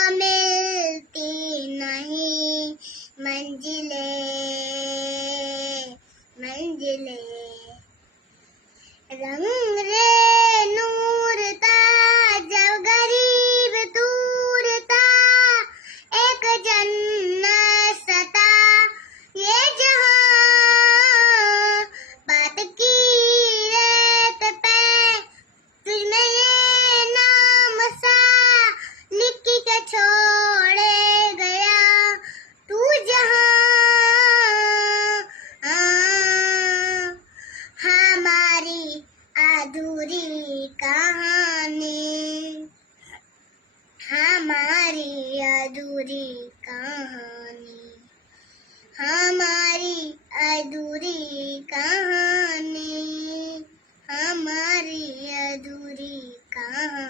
को मिलती नहीं मंजिले मंजिले। रंग रे नूर था जब गरीब दूर था, एक जन्नत सा था ये जहां। बात की रेत पे तुझमें ये नाम सा लिख के छोड़े गया तू जहां। हमारी अधूरी कहानी, हमारी अधूरी कहानी, हमारी अधूरी कहानी, हमारी अधूरी कहानी।